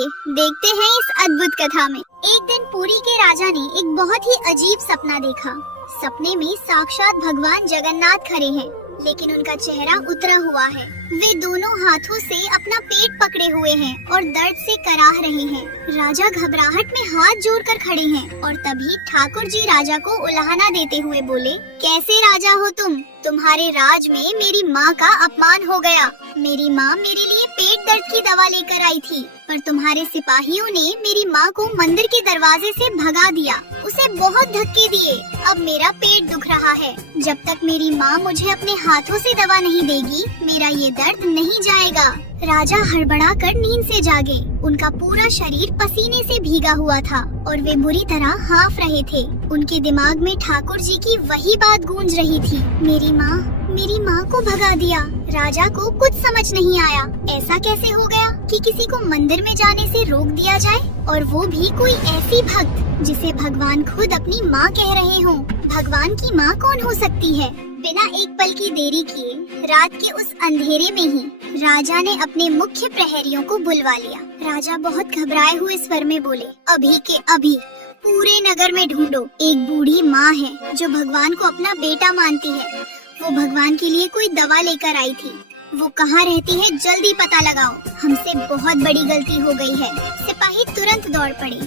आइए देखते हैं इस अद्भुत कथा में। एक दिन पुरी के राजा ने एक बहुत ही अजीब सपना देखा। सपने में साक्षात भगवान जगन्नाथ खड़े हैं, लेकिन उनका चेहरा उतरा हुआ है। वे दोनों हाथों से अपना पेट पकड़े हुए हैं और दर्द से कराह रहे हैं। राजा घबराहट में हाथ जोड़कर खड़े हैं और तभी ठाकुर जी राजा को उलाहना देते हुए बोले, कैसे राजा हो तुम? तुम्हारे राज में मेरी माँ का अपमान हो गया। मेरी माँ मेरे लिए पेट दर्द की दवा लेकर आई थी, पर तुम्हारे सिपाहियों ने मेरी माँ को मंदिर के दरवाजे से भगा दिया। उसे बहुत धक्के दिए। अब मेरा पेट दुख रहा है। जब तक मेरी माँ मुझे अपने हाथों से दवा नहीं देगी, मेरा ये दर्द नहीं जाएगा। राजा हड़बड़ाकर नींद से जागे। उनका पूरा शरीर पसीने से भीगा हुआ था और वे बुरी तरह हाँफ रहे थे। उनके दिमाग में ठाकुर जी की वही बात गूंज रही थी, मेरी माँ को भगा दिया। राजा को कुछ समझ नहीं आया। ऐसा कैसे हो गया कि किसी को मंदिर में जाने से रोक दिया जाए, और वो भी कोई ऐसी भक्त जिसे भगवान खुद अपनी माँ कह रहे हों। भगवान की माँ कौन हो सकती है? बिना एक पल की देरी किए रात के उस अंधेरे में ही राजा ने अपने मुख्य प्रहरियों को बुलवा लिया। राजा बहुत घबराए हुए स्वर में बोले, अभी के अभी पूरे नगर में ढूंढो। एक बूढ़ी माँ है जो भगवान को अपना बेटा मानती है। वो भगवान के लिए कोई दवा लेकर आई थी। वो कहाँ रहती है, जल्दी पता लगाओ। हमसे बहुत बड़ी गलती हो गई है। सिपाही तुरंत दौड़ पड़े।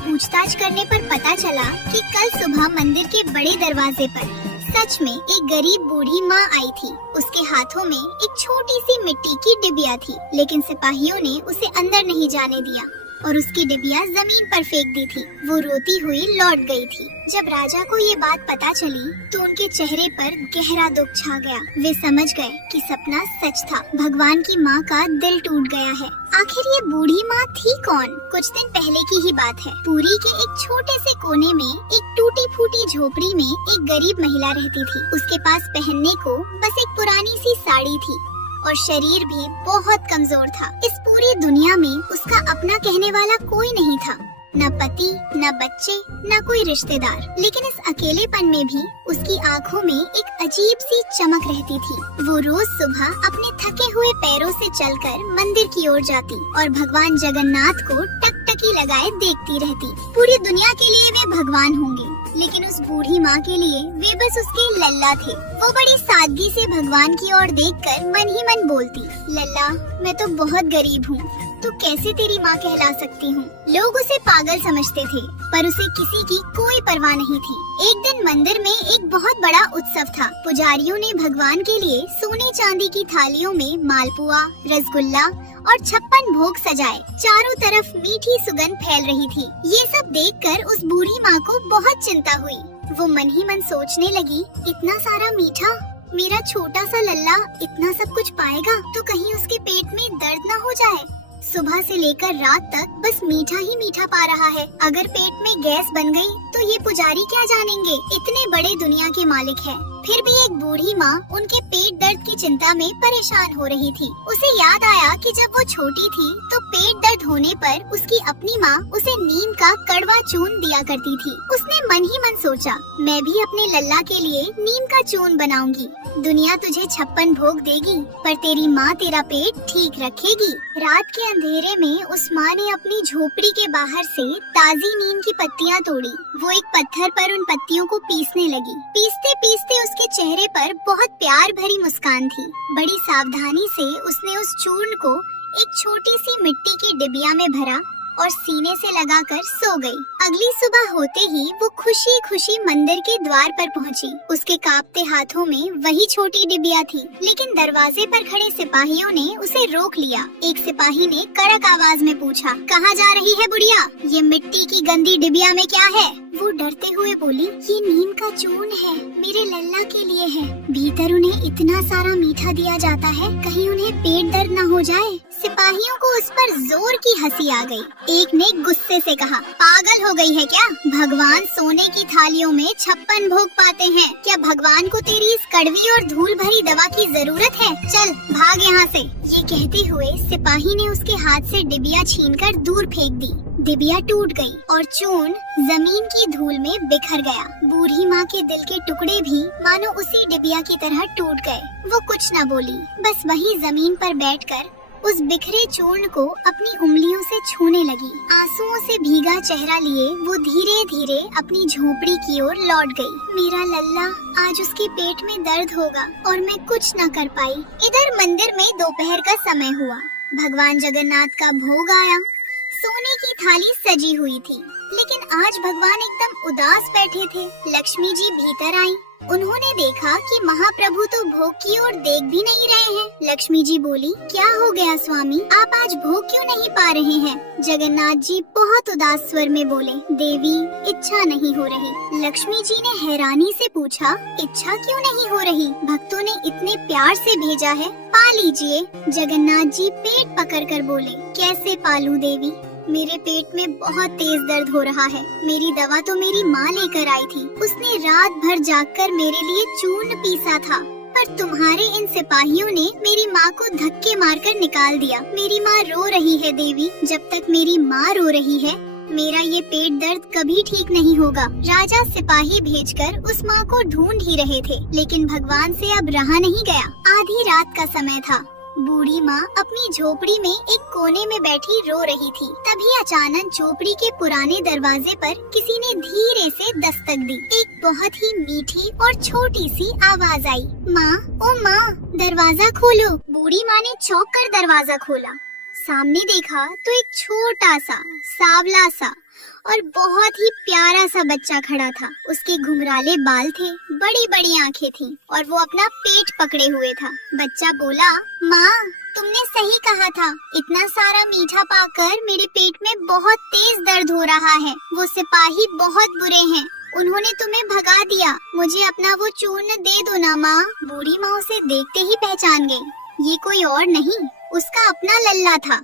पूछताछ करने पर पता चला कि कल सुबह मंदिर के बड़े दरवाजे पर सच में एक गरीब बूढ़ी माँ आई थी। उसके हाथों में एक छोटी सी मिट्टी की डिबिया थी, लेकिन सिपाहियों ने उसे अंदर नहीं जाने दिया और उसकी डिबिया जमीन पर फेंक दी थी। वो रोती हुई लौट गई थी। जब राजा को ये बात पता चली तो उनके चेहरे पर गहरा दुख छा गया। वे समझ गए कि सपना सच था। भगवान की माँ का दिल टूट गया है। आखिर ये बूढ़ी माँ थी कौन? कुछ दिन पहले की ही बात है। पुरी के एक छोटे से कोने में एक टूटी फूटी झोपड़ी में एक गरीब महिला रहती थी। उसके पास पहनने को बस एक पुरानी सी साड़ी थी और शरीर भी बहुत कमजोर था। इस पूरी दुनिया में उसका अपना कहने वाला कोई नहीं था, न पति, न बच्चे, न कोई रिश्तेदार। लेकिन इस अकेलेपन में भी उसकी आंखों में एक अजीब सी चमक रहती थी। वो रोज सुबह अपने थके हुए पैरों से चलकर मंदिर की ओर जाती और भगवान जगन्नाथ को टकटकी लगाए देखती रहती। पूरी दुनिया के लिए वे भगवान होंगे, लेकिन उस बूढ़ी माँ के लिए वे बस उसके लल्ला थे। वो बड़ी सादगी से भगवान की ओर देखकर मन ही मन बोलती, लल्ला, मैं तो बहुत गरीब हूँ, तो कैसे तेरी माँ कहला सकती हूँ। लोग उसे पागल समझते थे, पर उसे किसी की कोई परवाह नहीं थी। एक दिन मंदिर में एक बहुत बड़ा उत्सव था। पुजारियों ने भगवान के लिए सोने चांदी की थालियों में मालपुआ, रसगुल्ला और 56 भोग सजाए। चारों तरफ मीठी सुगंध फैल रही थी। ये सब देखकर उस बूढ़ी माँ को बहुत चिंता हुई। वो मन ही मन सोचने लगी, इतना सारा मीठा, मेरा छोटा सा लल्ला इतना सब कुछ पाएगा तो कहीं उसके पेट में दर्द न हो जाए। सुबह से लेकर रात तक बस मीठा ही मीठा पा रहा है। अगर पेट में गैस बन गई तो ये पुजारी क्या जानेंगे, इतने बड़े दुनिया के मालिक है। फिर भी एक बूढ़ी माँ उनके पेट दर्द की चिंता में परेशान हो रही थी। उसे याद आया कि जब वो छोटी थी तो पेट दर्द होने पर उसकी अपनी माँ उसे नीम का कड़वा चूर्ण दिया करती थी। उसने मन ही मन सोचा, मैं भी अपने लल्ला के लिए नीम का चूर्ण बनाऊंगी। दुनिया तुझे 56 भोग देगी, पर तेरी माँ तेरा पेट ठीक रखेगी। रात के अंधेरे में उस माँ ने अपनी झोपड़ी के बाहर से ताजी नीम की पत्तियाँ तोड़ी। वो एक पत्थर पर उन पत्तियों को पीसने लगी। पीसते पीसते उसके चेहरे पर बहुत प्यार भरी मुस्कान थी। बड़ी सावधानी से उसने उस चूर्ण को एक छोटी सी मिट्टी की डिबिया में भरा और सीने से लगाकर सो गई। अगली सुबह होते ही वो खुशी खुशी मंदिर के द्वार पर पहुंची। उसके कांपते हाथों में वही छोटी डिबिया थी, लेकिन दरवाजे पर खड़े सिपाहियों ने उसे रोक लिया। एक सिपाही ने कड़क आवाज में पूछा, कहाँ जा रही है बुढ़िया? ये मिट्टी की गंदी डिबिया में क्या है? वो डरते हुए बोली, ये नीम का चूर्ण है, मेरे लल्ला के लिए है। भीतर उन्हें इतना सारा मीठा दिया जाता है, कहीं उन्हें पेट दर्द न हो जाए। सिपाहियों को उस पर जोर की हंसी आ गई। एक ने गुस्से से कहा, पागल हो गई है क्या? भगवान सोने की थालियों में 56 भोग पाते हैं। क्या भगवान को तेरी इस कड़वी और धूल भरी दवा की जरूरत है? चल भाग यहाँ से। ये कहते हुए सिपाही ने उसके हाथ से डिबिया छीनकर दूर फेंक दी। डिबिया टूट गई और चूर्ण जमीन की धूल में बिखर गया। बूढ़ी माँ के दिल के टुकड़े भी मानो उसी डिबिया की तरह टूट गए। वो कुछ न बोली, बस वहीं जमीन पर बैठकर उस बिखरे चूर्ण को अपनी उंगलियों से छूने लगी। आंसुओं से भीगा चेहरा लिए वो धीरे धीरे अपनी झोपड़ी की ओर लौट गई। मेरा लल्ला, आज उसके पेट में दर्द होगा और मैं कुछ न कर पाई। इधर मंदिर में दोपहर का समय हुआ। भगवान जगन्नाथ का भोग आया। सोने की थाली सजी हुई थी, लेकिन आज भगवान एकदम उदास बैठे थे। लक्ष्मी जी भीतर आई। उन्होंने देखा कि महाप्रभु तो भोग की ओर देख भी नहीं रहे हैं। लक्ष्मी जी बोली, क्या हो गया स्वामी, आप आज भोग क्यों नहीं पा रहे हैं? जगन्नाथ जी बहुत उदास स्वर में बोले, देवी, इच्छा नहीं हो रही। लक्ष्मी जी ने हैरानी से पूछा, इच्छा क्यों नहीं हो रही? भक्तों ने इतने प्यार से भेजा है, पा लीजिए। जगन्नाथ जी पेट पकड़ कर बोले, कैसे पालूं देवी, मेरे पेट में बहुत तेज दर्द हो रहा है। मेरी दवा तो मेरी माँ लेकर आई थी। उसने रात भर जागकर मेरे लिए चूर्ण पीसा था, पर तुम्हारे इन सिपाहियों ने मेरी माँ को धक्के मारकर निकाल दिया। मेरी माँ रो रही है देवी। जब तक मेरी माँ रो रही है, मेरा ये पेट दर्द कभी ठीक नहीं होगा। राजा सिपाही भेजकर उस माँ को ढूंढ ही रहे थे, लेकिन भगवान से अब रहा नहीं गया। आधी रात का समय था। बूढ़ी माँ अपनी झोपड़ी में एक कोने में बैठी रो रही थी। तभी अचानक झोपड़ी के पुराने दरवाजे पर किसी ने धीरे से दस्तक दी। एक बहुत ही मीठी और छोटी सी आवाज आई, माँ, ओ माँ, दरवाजा खोलो। बूढ़ी माँ ने चौंक कर दरवाजा खोला। सामने देखा तो एक छोटा सा, सांवला सा और बहुत ही प्यारा सा बच्चा खड़ा था। उसके घुंघराले बाल थे, बड़ी बड़ी आंखें थीं और वो अपना पेट पकड़े हुए था। बच्चा बोला, माँ, तुमने सही कहा था। इतना सारा मीठा पाकर मेरे पेट में बहुत तेज दर्द हो रहा है। वो सिपाही बहुत बुरे हैं, उन्होंने तुम्हें भगा दिया। मुझे अपना वो चूर्ण दे दो ना माँ। बूढ़ी माँ उसे देखते ही पहचान गई। ये कोई और नहीं, उसका अपना लल्ला था।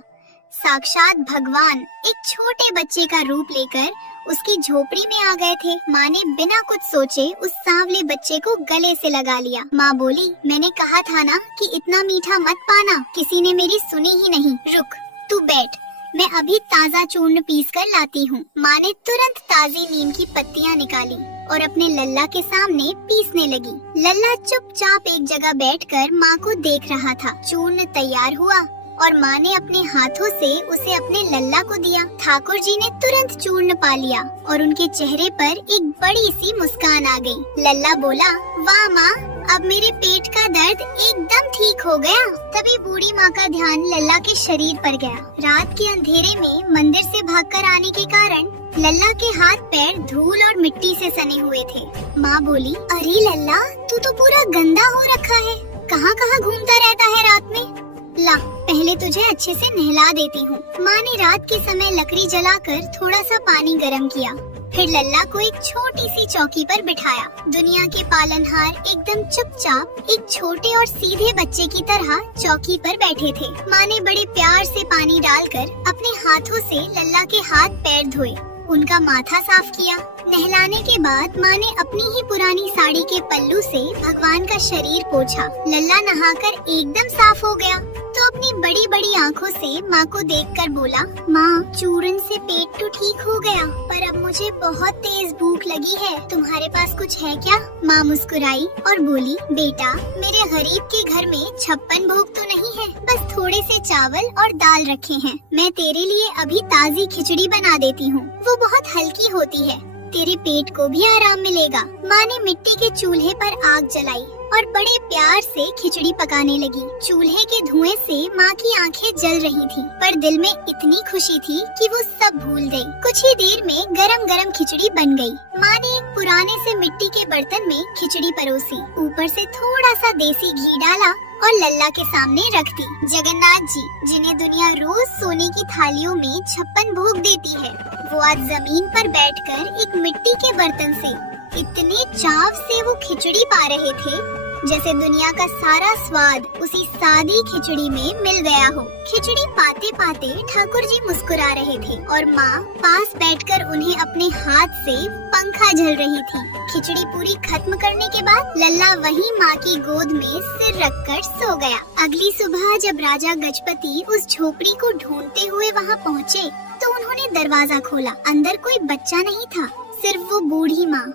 साक्षात भगवान एक छोटे बच्चे का रूप लेकर उसकी झोपड़ी में आ गए थे। माँ ने बिना कुछ सोचे उस सांवले बच्चे को गले से लगा लिया। माँ बोली, मैंने कहा था ना कि इतना मीठा मत पाना। किसी ने मेरी सुनी ही नहीं। रुक, तू बैठ, मैं अभी ताज़ा चूर्ण पीस कर लाती हूँ। माँ ने तुरंत ताज़ी नीम की पत्तियाँ निकाली और अपने लल्ला के सामने पीसने लगी। लल्ला चुपचाप एक जगह बैठकर माँ को देख रहा था। चूर्ण तैयार हुआ और माँ ने अपने हाथों से उसे अपने लल्ला को दिया। ठाकुर जी ने तुरंत चूर्ण पा लिया और उनके चेहरे पर एक बड़ी सी मुस्कान आ गई। लल्ला बोला, वाह माँ, अब मेरे पेट का दर्द एकदम ठीक हो गया। तभी बूढ़ी माँ का ध्यान लल्ला के शरीर पर गया। रात के अंधेरे में मंदिर से भागकर आने के कारण लल्ला के हाथ पैर धूल और मिट्टी से सने हुए थे। माँ बोली, अरे लल्ला, तू तो पूरा गंदा हो रखा है। कहाँ कहाँ घूमता रहता है रात में? ला, पहले तुझे अच्छे से नहला देती हूँ। माँ ने रात के समय लकड़ी जलाकर थोड़ा सा पानी गर्म किया। फिर लल्ला को एक छोटी सी चौकी पर बिठाया। दुनिया के पालनहार एकदम चुपचाप एक छोटे और सीधे बच्चे की तरह चौकी पर बैठे थे। माँ ने बड़े प्यार से पानी डालकर अपने हाथों से लल्ला के हाथ पैर धोए, उनका माथा साफ किया। नहलाने के बाद माँ ने अपनी ही पुरानी साड़ी के पल्लू से भगवान का शरीर पोंछा। लल्ला नहाकर एकदम साफ हो गया तो अपनी बड़ी बड़ी आँखों से माँ को देखकर बोला, माँ, चूर्ण से पेट तो ठीक हो गया, पर अब मुझे बहुत तेज भूख लगी है। तुम्हारे पास कुछ है क्या? माँ मुस्कुराई और बोली, बेटा, मेरे गरीब के घर में 56 भोग तो नहीं है, बस थोड़े से चावल और दाल रखे हैं। मैं तेरे लिए अभी ताज़ी खिचड़ी बना देती हूँ, वो बहुत हल्की होती है, तेरे पेट को भी आराम मिलेगा। माँ ने मिट्टी के चूल्हे पर आग जलाई और बड़े प्यार से खिचड़ी पकाने लगी। चूल्हे के धुएं से माँ की आंखें जल रही थीं, पर दिल में इतनी खुशी थी कि वो सब भूल गई। कुछ ही देर में गरम गरम खिचड़ी बन गई। माँ ने एक पुराने से मिट्टी के बर्तन में खिचड़ी परोसी, ऊपर से थोड़ा सा देसी घी डाला और लल्ला के सामने रख दी। जगन्नाथ जी, जिन्हें दुनिया रोज सोने की थालियों में 56 भोग देती है, वो आज जमीन पर बैठकर एक मिट्टी के बर्तन से इतने चाव से वो खिचड़ी पा रहे थे जैसे दुनिया का सारा स्वाद उसी सादी खिचड़ी में मिल गया हो। खिचड़ी पाते पाते ठाकुर जी मुस्कुरा रहे थे और माँ पास बैठकर उन्हें अपने हाथ से पंखा झल रही थी। खिचड़ी पूरी खत्म करने के बाद लल्ला वहीं माँ की गोद में सिर रखकर सो गया। अगली सुबह जब राजा गजपति उस झोपड़ी को ढूंढते हुए वहाँ पहुँचे तो उन्होंने दरवाजा खोला। अंदर कोई बच्चा नहीं था, सिर्फ वो बूढ़ी माँ।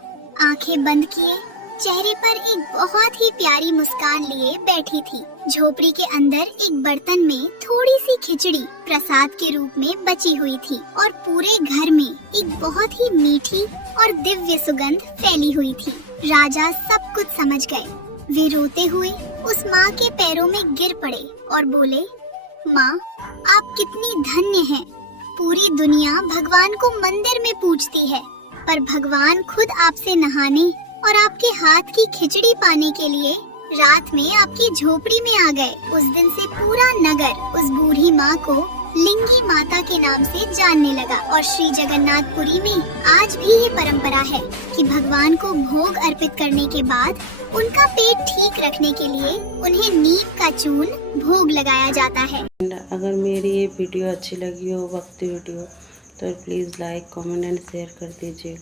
आंखें बंद किए, चेहरे पर एक बहुत ही प्यारी मुस्कान लिए बैठी थी। झोपड़ी के अंदर एक बर्तन में थोड़ी सी खिचड़ी प्रसाद के रूप में बची हुई थी और पूरे घर में एक बहुत ही मीठी और दिव्य सुगंध फैली हुई थी। राजा सब कुछ समझ गए। वे रोते हुए उस माँ के पैरों में गिर पड़े और बोले, माँ, आप कितनी धन्य हैं। पूरी दुनिया भगवान को मंदिर में पूजती है, पर भगवान खुद आपसे नहाने और आपके हाथ की खिचड़ी पाने के लिए रात में आपकी झोपड़ी में आ गए। उस दिन से पूरा नगर उस बूढ़ी माँ को लिंगी माता के नाम से जानने लगा और श्री जगन्नाथपुरी में आज भी ये परंपरा है कि भगवान को भोग अर्पित करने के बाद उनका पेट ठीक रखने के लिए उन्हें नीम का चूर्ण भोग लगाया जाता है। अगर मेरी ये वीडियो अच्छी लगी हो, भक्ति वीडियो, तो please like, comment and share कर दीजिएगा।